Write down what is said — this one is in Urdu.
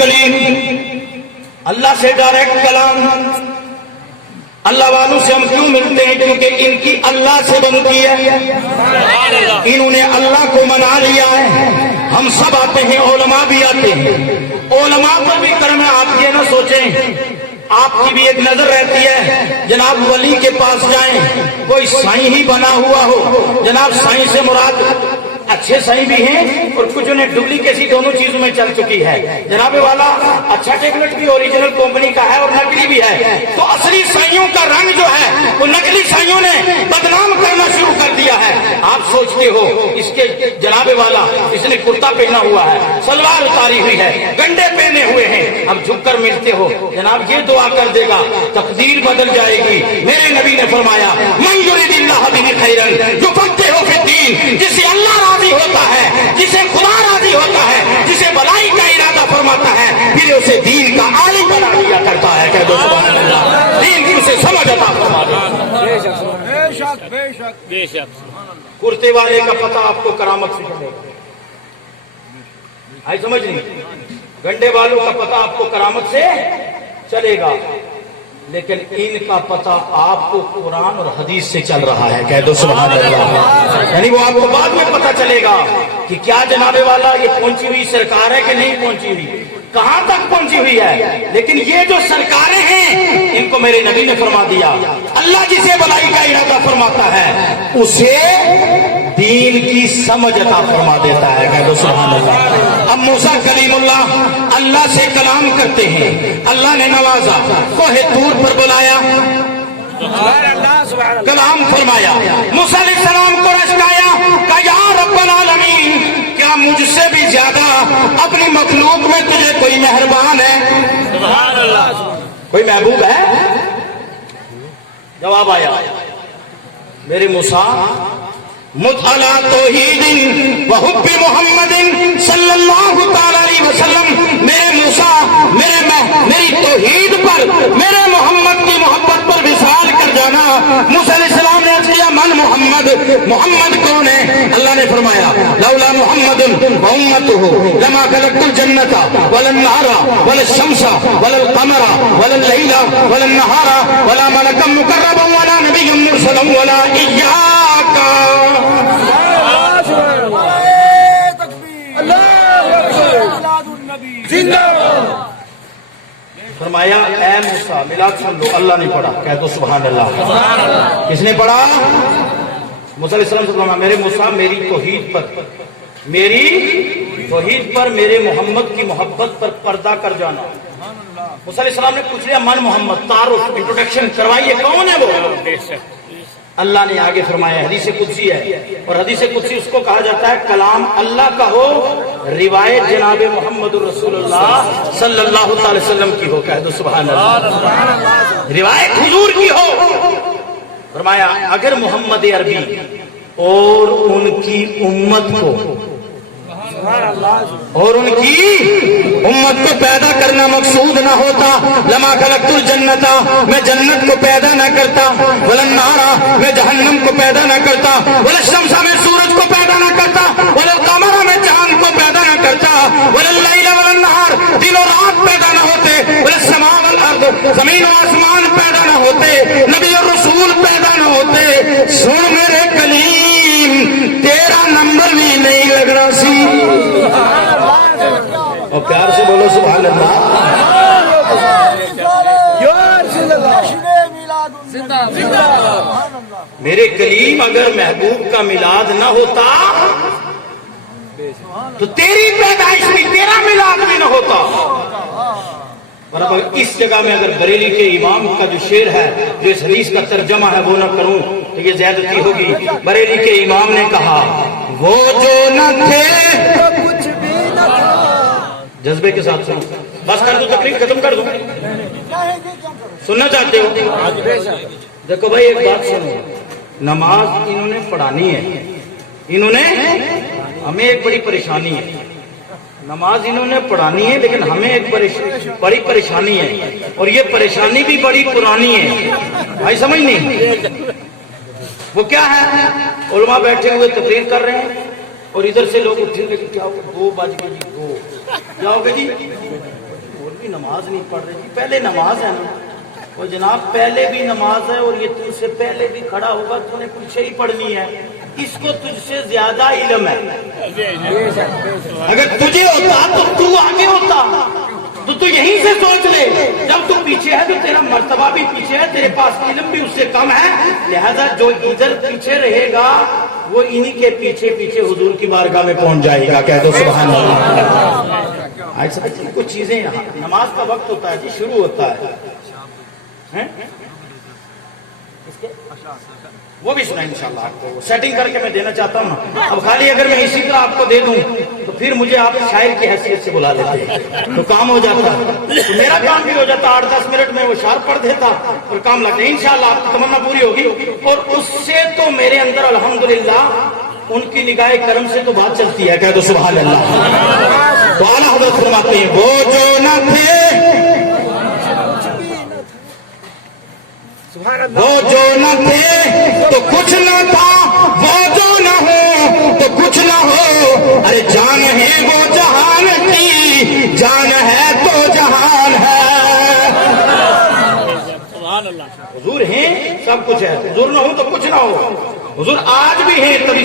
کلیم، اللہ سے ڈائریکٹ کلام۔ اللہ والوں سے ہم کیوں ملتے ہیں؟ کیونکہ ان کی اللہ سے بنتی ہے، انہوں نے اللہ کو منا لیا ہے۔ ہم سب آتے ہیں، علماء بھی آتے ہیں، علماء پر بھی کرم ہے۔ آپ یہ نہ سوچیں، آپ کی بھی ایک نظر رہتی ہے جناب ولی کے پاس جائیں، کوئی سائیں ہی بنا ہوا ہو۔ جناب سائیں سے مراد اچھے سائیں بھی ہیں اور کچھ انہیں ڈپلیکیسی دونوں چیزوں میں چل چکی ہے۔ جناب والا اچھا ٹیبلٹ بھی اوریجنل کمپنی کا ہے اور نقلی بھی ہے، تو اصلی سائیوں کا رنگ جو ہے وہ نقلی سائیوں نے بدنام کرنا شروع کر دیا ہے۔ آپ سوچتے ہو اس کے جناب والا اس نے کرتا پہنا ہوا ہے، سلوار اتاری ہوئی ہے، گنڈے پہنے ہوئے ہیں، اب جھک کر ملتے ہو، جناب یہ دعا کر دے گا تقدیر بدل جائے گی۔ میرے نبی نے فرمایا من یرید اللہ بہ خیرا یفقہہ فی الدین، جسے اللہ راضی ہوتا ہے، جسے خدا راضی ہوتا ہے، جسے بلائی کا ارادہ فرماتا ہے، پھر اسے دین کا عالم بنا دیا کرتا ہے۔ کہہ دو سبحان اللہ، دین کی اسے سمجھ عطا فرما دے۔ بے شک بے شک بے شک۔ کرتے والے کا پتہ آپ کو کرامت سے چلے گا، آئی سمجھ نہیں؟ گنڈے والوں کا پتہ آپ کو کرامت سے چلے گا، لیکن ان کا پتہ آپ کو قرآن اور حدیث سے چل رہا ہے۔ کہہ دو سبحان اللہ، یعنی وہ آپ کو بعد میں پتہ چلے گا کہ کیا جناب والا یہ پہنچی ہوئی سرکار ہے کہ نہیں پہنچی ہوئی، کہاں تک پہنچی ہوئی ہے۔ لیکن یہ جو سرکاریں ہیں ان کو میرے نبی نے فرما دیا، اللہ جسے بلائی کا ارادہ فرماتا ہے اسے دین کی سمجھ عطا فرما دیتا ہے۔ کہہ دو سبحان اللہ۔ اب موسیٰ کلیم اللہ سے کلام کرتے ہیں، اللہ نے نوازا، کوہ طور پر بلایا، کلام فرمایا، موسیٰ علیہ السلام کو رشکایا، کہا یا رب العالمین، کیا مجھ سے بھی زیادہ اپنی مخلوق میں تجھے کوئی مہربان ہے؟ سبحان اللہ، کوئی محبوب ہے؟ جواب آیا، میرے موسیٰ مت علی توحید و حب محمد صلی اللہ تعالی علیہ وسلم، میرے موسیٰ میری توحید پر، میرے محمد کی محبت پر وصال کر جانا۔ موسیٰ علیہ السلام نے عرض کیا من محمد، محمد کون ہے؟ اللہ نے فرمایا لولا محمد و امتہ لما خلقت الجنۃ ولا النار ولا الشمس ولا القمر ولا اللیل ولا النہار ولا ملکا مقربا ولا نبی مرسل ولا ایاک۔ فرمایا اے موسیٰ میلاد سن لو، اللہ نے پڑھا، کہہ دو سبحان اللہ۔ کس نے پڑھا؟ موسیٰ علیہ السلام سے فرمایا میرے موسیٰ میری توحید پر، میرے محمد کی محبت پر پردہ کر جانا۔ موسیٰ علیہ السلام نے پوچھ لیا من محمد، تعارف، انٹروڈکشن کروائیے، کون ہے وہ؟ اللہ نے آگے فرمایا حدیث قدسی ہے، اور حدیث قدسی اس کو کہا جاتا ہے کلام اللہ کا ہو، روایت جناب محمد الرسول اللہ صلی اللہ تعالی وسلم کی ہو۔ کہہ دو سبحان اللہ، روایت حضور کی ہو۔ فرمایا اگر محمد عربی اور ان کی امت کو پیدا کرنا مقصود نہ ہوتا لما خلقت الجنۃ، میں جنت کو پیدا نہ کرتا، ولا النار، میں جہنم کو پیدا نہ کرتا، ولا الشمس، میں سورج کو پیدا نہ کرتا، ولا القمر، میں چاند کو پیدا نہ کرتا، ولا اللیل ولا النہار، دن و رات پیدا نہ ہوتے، ولا السماء والارض، زمین و آسمان پیدا نہ ہوتے، نبی اور رسول پیدا نہ ہوتے۔ سن میرے کلیم تیرا نمبر بھی نہیں لگنا سی۔ اور پیار سے بولو سبحان اللہ۔ میرے کلیم اگر محبوب کا میلاد نہ ہوتا تو تیری پیدائش بھی، تیرا میلاد بھی نہ ہوتا۔ اور اب اس جگہ میں اگر بریلی کے امام کا جو شعر ہے جو اس حدیث کا ترجمہ ہے وہ نہ کروں تو یہ زیادتی ہوگی۔ بریلی کے امام نے کہا وہ جو نہ تھے کچھ بھی نہ تھا، جذبے کے ساتھ سنو، بس کر دو، تقریر ختم کر دو، سننا چاہتے ہو؟ دیکھو بھائی ایک بات سنو، نماز انہوں نے پڑھانی ہے، انہوں نے، ہمیں ایک بڑی پریشانی ہے، نماز انہوں نے پڑھانی ہے لیکن ہمیں ایک بڑی پریشانی ہے، اور یہ پریشانی بھی بڑی پرانی ہے، بھائی سمجھ نہیں؟ وہ کیا ہے؟ علماء بیٹھے ہوئے تقریر کر رہے ہیں اور ادھر سے لوگ اٹھیں گے کہ کیا ہوگا، 2 بج گئے جی، 2 کیا ہوگا جی، کی نماز نہیں پڑھ رہے جی، پہلے نماز ہے نا؟ اور جناب پہلے بھی نماز ہے اور یہ تجھ سے پہلے بھی کھڑا ہوگا، تو نے پیچھے ہی پڑھنی ہے، اس کو تجھ سے زیادہ علم ہے۔ اگر تجھے ہوتا تو تو آگے ہوتا، تو یہیں سے سوچ لے، جب تو پیچھے ہے تو تیرا مرتبہ بھی پیچھے ہے، تیرے پاس علم بھی اس سے کم ہے، لہذا جو ادھر پیچھے رہے گا وہ انہی کے پیچھے پیچھے حضور کی بارگاہ میں پہنچ جائے گا۔ کہہ دو سبحان اللہ۔ ایسا کچھ چیزیں، نماز کا وقت ہوتا ہے جی، شروع ہوتا ہے، وہ بھی سنا انشاءاللہ آپ کو، سیٹنگ کر کے میں دینا چاہتا ہوں۔ اب خالی اگر میں اسی طرح آپ کو دے دوں تو پھر مجھے آپ شاعر کی حیثیت سے بلا لیتے ہیں تو کام ہو جاتا، تو میرا کام بھی ہو جاتا، 8-10 منٹ میں وہ شعر پڑھ دیتا اور کام لگتا۔ انشاءاللہ آپ کی تمنا پوری ہوگی، اور اس سے تو میرے اندر الحمدللہ ان کی نگاہ کرم سے تو بات چلتی ہے۔ کہہ دو سبحان اللہ۔ تو اعلیٰ حضرت فرماتے ہیں وہ جو نہ تھے، وہ جو نہ تھے تو کچھ نہ تھا، وہ جو نہ ہو تو کچھ نہ ہو، ارے جان ہے وہ جہان کی، جان ہے تو جہان ہے۔ حضور ہیں، سب کچھ ہے، حضور نہ ہو تو کچھ نہ ہو، حضور آج بھی ہیں تبھی